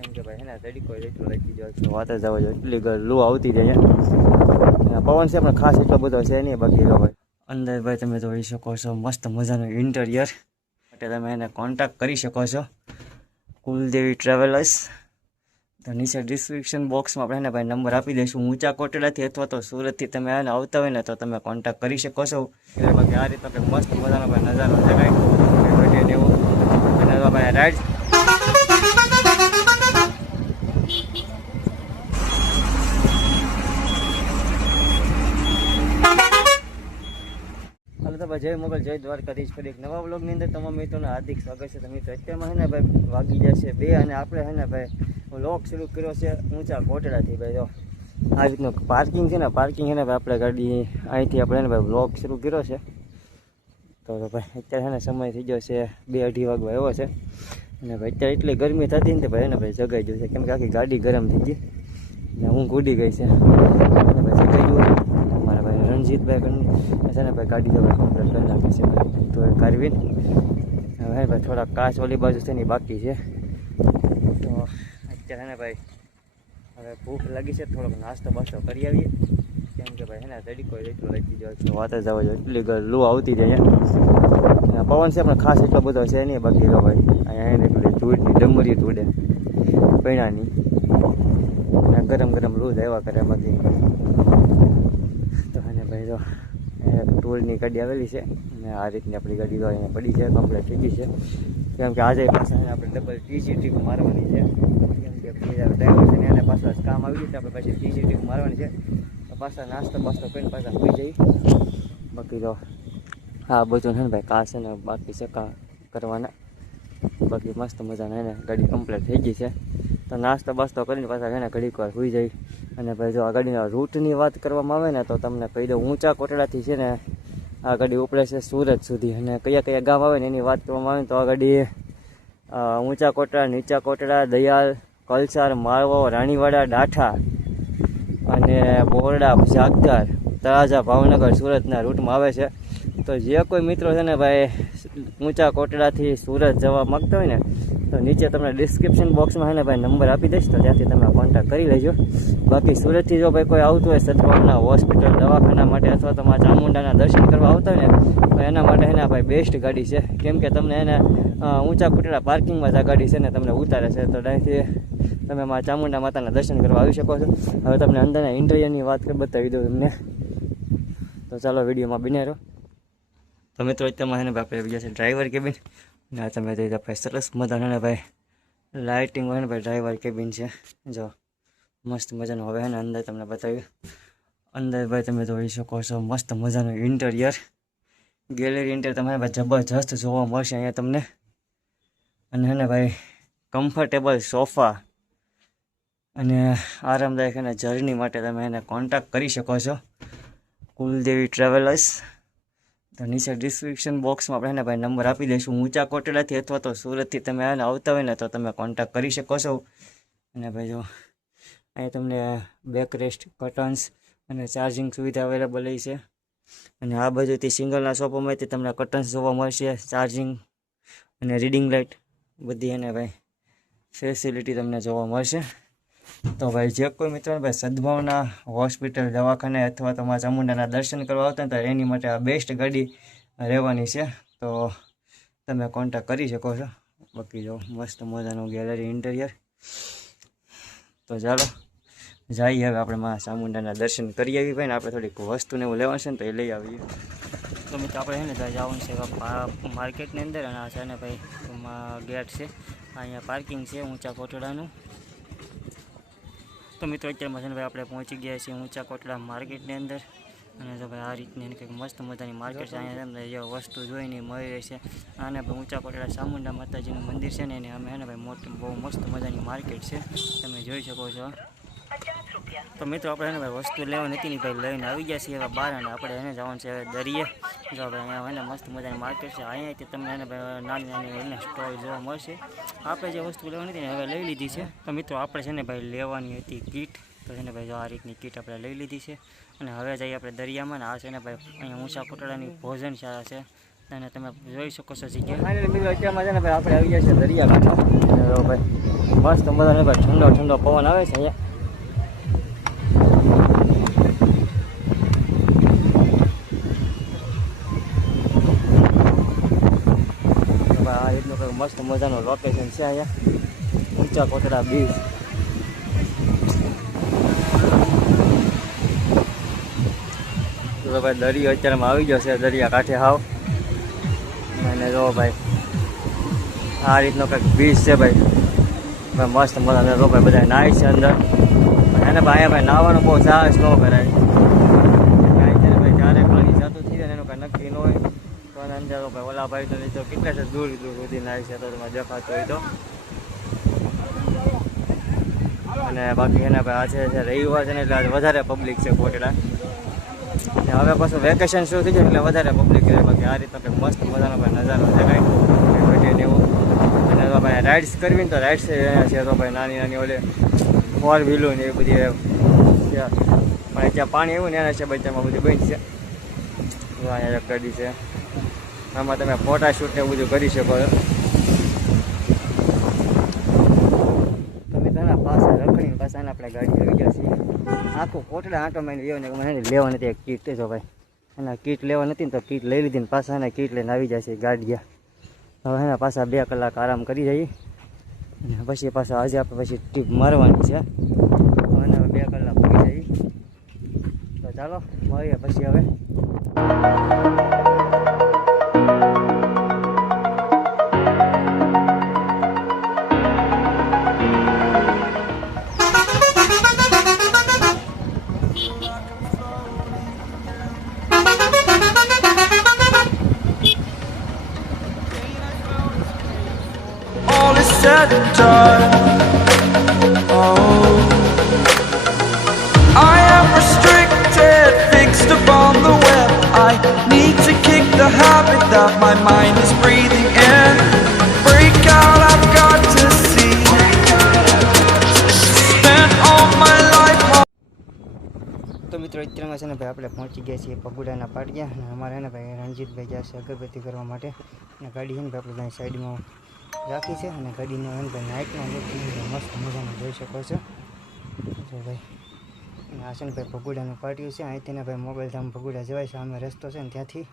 કેમ કે ભાઈ એના તડીકો એટલો લાગી જાય વાત જ આવવા જોઈએ એટલી લૂ આવતી જાય અહીંયા પવન છે પણ ખાસ એટલો બધો છે નહીં બાકી ભાઈ અંદર ભાઈ તમે જોઈ શકો છો મસ્ત મજાનું ઇન્ટિરિયર માટે તમે એને કોન્ટેક્ટ કરી શકો છો કુલદેવી ટ્રાવેલર્સ તો નીચે ડિસ્ક્રિપ્શન બોક્સમાં આપણે એને ભાઈ નંબર આપી દઈશું ઊંચા કોટડાથી અથવા તો સુરતથી તમે એને આવતા હોય ને તો તમે કોન્ટેક્ટ કરી શકો છો એટલે બાકી આ રીતે આપણે મસ્ત મજાનો ભાઈ નજારો છે કાંઈ એવું અને ભાઈ રાઈડ જય મોગલ જય દ્વારકાધીશ ફરી એક નવા વ્લોગની અંદર તમામ મિત્રોને હાર્દિક સ્વાગત છે તો મિત્રો અત્યારમાં છે ને ભાઈ વાગી જશે 2 અને આપણે છે ને ભાઈ વ્લોગ શરૂ કર્યો છે ઊંચા કોટડાથી ભાઈ જો આ રીતનું પાર્કિંગ છે ને પાર્કિંગ છે ને ભાઈ આપણે ગાડી અહીંથી આપણે ને ભાઈ વ્લોગ શરૂ કર્યો છે તો ભાઈ અત્યારે છે ને સમય થઈ ગયો છે 2-2:30 વાગવા આવ્યો છે અને ભાઈ અત્યારે એટલી ગરમી થતી ને ભાઈ એને ભાઈ જગાઈ ગયું છે કેમ કે આખી ગાડી ગરમ થઈ ગઈ ને ઊંઘ ઉડી ગઈ છે અને ભાઈ જગાઈ ગયું અમારા ભાઈ રણજીતભાઈ છે ને ભાઈ ગાડી તો કમ્પ્લીટ કરી નાખી છે તો કારવીન હવે ભાઈ થોડા કાચ ઓલી બાજુ છે ને બાકી છે તો અત્યારે ને ભાઈ હવે ભૂખ લાગી છે થોડોક નાસ્તો બાસ્તો કરી આવીએ કેમ કે ભાઈ એના તડીકો એટલો લાગી જાય વાત જ આવવા જોઈએ એટલી લૂ આવતી જાય અહીંયા પવન છે પણ ખાસ એટલો બધો છે નહીં બાકી ભાઈ અહીંયા એટલી ધૂળની ડમરી ધૂળે પૈણાની ગરમ ગરમ લૂ જ આવ્યા કરે બાકી તો અને ભાઈ જો ટૂરની ગાડી આવેલી છે અને આ રીતની આપણી ગાડી તો અહીંયા પડી છે કમ્પ્લીટ થઈ ગઈ છે કેમ કે આજે પાછા આપણે ડબલ ટીસી ટ્રીપ મારવાની છે કેમ કે ડ્રાઈવર છે ને એને પાછા કામ આવી ગયું છે આપણે પાછી ટીસી ટ્રીપ મારવાની છે તો પાછા નાસ્તો બાસ્તો કરીને પાછા હોઈ જઈ બાકી તો હા બધું છે ને ભાઈ કાશ ને બાકી છે કરવાના બાકી મસ્ત મજાના એને ગાડી કમ્પ્લીટ થઈ ગઈ છે તો નાસ્તો બાસ્તો કરીને પાછા એને ઘડીક વાર હોઈ જાય અને ભાઈ જો આ ગાડીના રૂટની વાત કરવામાં આવે ને તો તમને કહી દઉં ઊંચા કોટડાથી છે ને આ ગાડી ઉપડે છે સુરત સુધી અને કયા કયા ગામ આવે ને એની વાત કરવામાં આવે તો આ ગાડી ઊંચા કોટડા નીચા કોટડા દયાલ કલસાર માળવો રાણીવાડા ડાઠા અને બોરડા જાગદાર તળાજા ભાવનગર સુરતના રૂટમાં આવે છે તો જે કોઈ મિત્રો છે ને ભાઈ ઊંચા કોટડાથી સુરત જવા માગતા હોય ને તો નીચે તમને ડિસ્ક્રિપ્શન બોક્સમાં છે ને ભાઈ નંબર આપી દઈશ તો ત્યાંથી તમે કોન્ટેક્ટ કરી લેજો બાકી સુરતથી જો ભાઈ કોઈ આવતું હોય સદભાવના હોસ્પિટલ દવાખાના માટે અથવા તો માં ચામુંડાના દર્શન કરવા આવતા હોય ને તો એના માટે છે ને ભાઈ બેસ્ટ ગાડી છે કેમ કે તમને એને ઊંચા કોટડા પાર્કિંગમાં જ આ ગાડી છે ને તમને ઉતારે છે તો ત્યાંથી તમે માં ચામુંડા માતાના દર્શન કરવા આવી શકો છો હવે તમને અંદરના ઇન્ટિરિયરની વાત બતાવી દઉં તમને તો ચાલો વિડીયોમાં બને રહો તો મિત્રો અત્યારમાં છે ને ભાઈ આપણે ગયા છે ડ્રાઈવર કેબિન ને આ તમે જોઈ ભાઈ સરસ મજાનો ને ભાઈ લાઇટિંગ હોય ને ભાઈ ડ્રાઈવર કેબિન છે જો મસ્ત મજાનું હવે ને અંદર તમને બતાવ્યું અંદર ભાઈ તમે જોઈ શકો છો મસ્ત મજાનું ઇન્ટિરિયર ગેલેરી ઇન્ટિરિયર તમારે ભાઈ જબરજસ્ત જોવા મળશે અહીંયા તમને અને હે ને ભાઈ કમ્ફર્ટેબલ સોફા અને આરામદાયક અને જર્ની માટે તમે એને કોન્ટેક્ટ કરી શકો છો કુલદેવી ટ્રાવેલર્સ તો નીચે ડિસ્ક્રિપ્શન બોક્સમાં આપણે એને ભાઈ નંબર આપી દઈશું ઊંચા કોટડાથી અથવા તો સુરતથી તમે એને આવતા હોય ને તો તમે કોન્ટેક્ટ કરી શકો છો અને ભાઈ જો અહીંયા તમને બેક રેસ્ટ કર્ટન્સ અને ચાર્જિંગ સુવિધા અવેલેબલ છે અને આ બાજુથી સિંગલના શોપોમાંથી તમને કર્ટન્સ જોવા મળશે ચાર્જિંગ અને રીડિંગ લાઇટ બધી એને ભાઈ ફેસિલિટી તમને જોવા મળશે તો ભાઈ જે કોઈ મિત્રો ભાઈ સદભાવના હોસ્પિટલ દવાખાને અથવા તો માં ચામુંડાના દર્શન કરવા આવતા ને તો એની માટે આ બેસ્ટ ગાડી રહેવાની છે તો તમે કોન્ટેક્ટ કરી શકો છો બાકી જો મસ્ત મજાનું ગેલેરી ઇન્ટિરિયર તો ચાલો જઈએ હવે આપણે માં ચામુંડાના દર્શન કરી આવીએ ભાઈ ને આપણે થોડીક વસ્તુને એવું લેવાનું છે ને તો એ લઈ આવીએ તો મિત્રો આપણે છે ને જવાનું છે માર્કેટની અંદર અને આ છે ને ભાઈ ગેટ છે અહીંયા પાર્કિંગ છે ઊંચા કોટડાનું તો મિત્રો અત્યારમાં છે ને ભાઈ આપણે પહોંચી ગયા છીએ ઊંચા કોટડા માર્કેટની અંદર અને જો ભાઈ આ રીતની એને કંઈક મસ્ત મજાની માર્કેટ છે અહીંયા તમને જે વસ્તુ જોઈને મળી રહેશે અને ભાઈ ઊંચા કોટડા ચામુંડા માતાજીનું મંદિર છે ને એને અમે ને ભાઈ મોટી બહુ મસ્ત મજાની માર્કેટ છે તમે જોઈ શકો છો તો મિત્રો આપણે ને ભાઈ વસ્તુ લેવાની હતી ને ભાઈ લઈને આવી ગયા છીએ એવા બહાર અને આપણે એને જવાનું છે દરિયે જો ભાઈ અહીંયા એને મસ્ત મજાની માર્કેટ છે અહીંયાથી તમને એને ભાઈ નાની નાની એને સ્ટોલ જોવા મળશે આપણે જે વસ્તુ લેવાની હતી ને હવે લઈ લીધી છે તો મિત્રો આપણે છે ને ભાઈ લેવાની હતી કીટ તો છે ને ભાઈ જો આ રીતની કીટ આપણે લઈ લીધી છે અને હવે જઈએ આપણે દરિયામાં ને આ છે ને ભાઈ અહીંયા ઊંચા કોટડાની ભોજનશાળા છે અને તમે જોઈ શકો છો જગ્યા. ફાઇનલી મિત્રો અત્યારમાં છે ને ભાઈ આપણે આવી ગયા છે દરિયાકાંઠે. ભાઈ મસ્ત મજાનો ભાઈ ઠંડો ઠંડો પવન આવે છે અહીંયા. આ રીતનું કંઈક મસ્ત મજાનું લોકેશન છે અહીંયા ઊંચા કોટડા બીચ. તો ભાઈ દરિયો અત્યારમાં આવી ગયો છે દરિયા કાંઠે હાવ. અને જો ભાઈ આ રીતનો કંઈક બીચ છે ભાઈ મસ્ત મજાનો. જો ભાઈ બધા નાય છે અંદર. એને ભાઈ અહીંયા ભાઈ નાહવાનો બહુ સાહસ ન કરાય. ભાઈ ક્યારે પાણી જતું થઈ જાય એનું કાંઈ નક્કી ન હોય. તો અંદર ભાઈ ઓલા ભાઈ તો નહીં તો કેટલા છે દૂર દૂર સુધી નાય છે તો તમે દેખાતો હોય તો. અને બાકી એના ભાઈ આ છે રવિવાર છે ને એટલે વધારે પબ્લિક છે કોટડા. હવે પાછું વેકેશન શરૂ થઈ જાય એટલે વધારે પબ્લિક છે. બાકી આ રીતનો કંઈક મસ્ત મજાનો ભાઈ નજારો છે કાંઈ એવું. અને તો ભાઈ રાઇડ્સ કરવી ને તો રાઇડ્સ છે તો ભાઈ નાની નાની ઓલે 4 વ્હીલો ને એ બધી પણ જ્યાં પાણી એવું ને એના છે બચ્ચામાં બધું બંધ છે. અહીંયા કરી છે આમાં તમે ફોટા શૂટ ને એવું બધું કરી શકો છો. તમે તેના પાછા રખડીને પાછા આપણે ગાડી આવી ગયા છીએ. આખું કોટડા આંટો મારીને મને લેવા નથી એક કીટ જો ભાઈ. એના કીટ લેવા નથી ને તો કીટ લઈ લીધી ને પાછા એના કીટ લઈને આવી જાય છે ગાડીયા. હવે એના પાછા 2 કલાક આરામ કરી જઈએ અને પછી પાછા આજે આપણે પછી ટ્રીપ મારવાની છે. અને 2 કલાક પડી જઈએ તો ચાલો મળીએ પછી હવે. Said and done. Oh, I am restricted, fixed upon the web. I need to kick the habit that my mind is breathing in. Break out, I've got to see. Spent all my life. તો મિત્રો અત્યારમાં છે ને ભાઈ આપણે પહોંચી ગયા છીએ પગુડાના પાટિયા. અને અમારે ને ભાઈ રણજીતભાઈ જશે અગરબત્તી કરવા માટે. અને ગાડી છે ને ભાઈ આપણે સાઈડમાં રાખી છે. અને ગાડીનો એમ ભાઈ નાઇટનો લુક મસ્ત મજાનો જોઈ શકો છો જો ભાઈ. અને આ છે ને ભાઈ ભગુડાનું પાટિયું છે. અહીંથી ને ભાઈ મોબાઈલ ધામ ભગુડા જવાય છે. અમે રસ્તો છે ને ત્યાંથી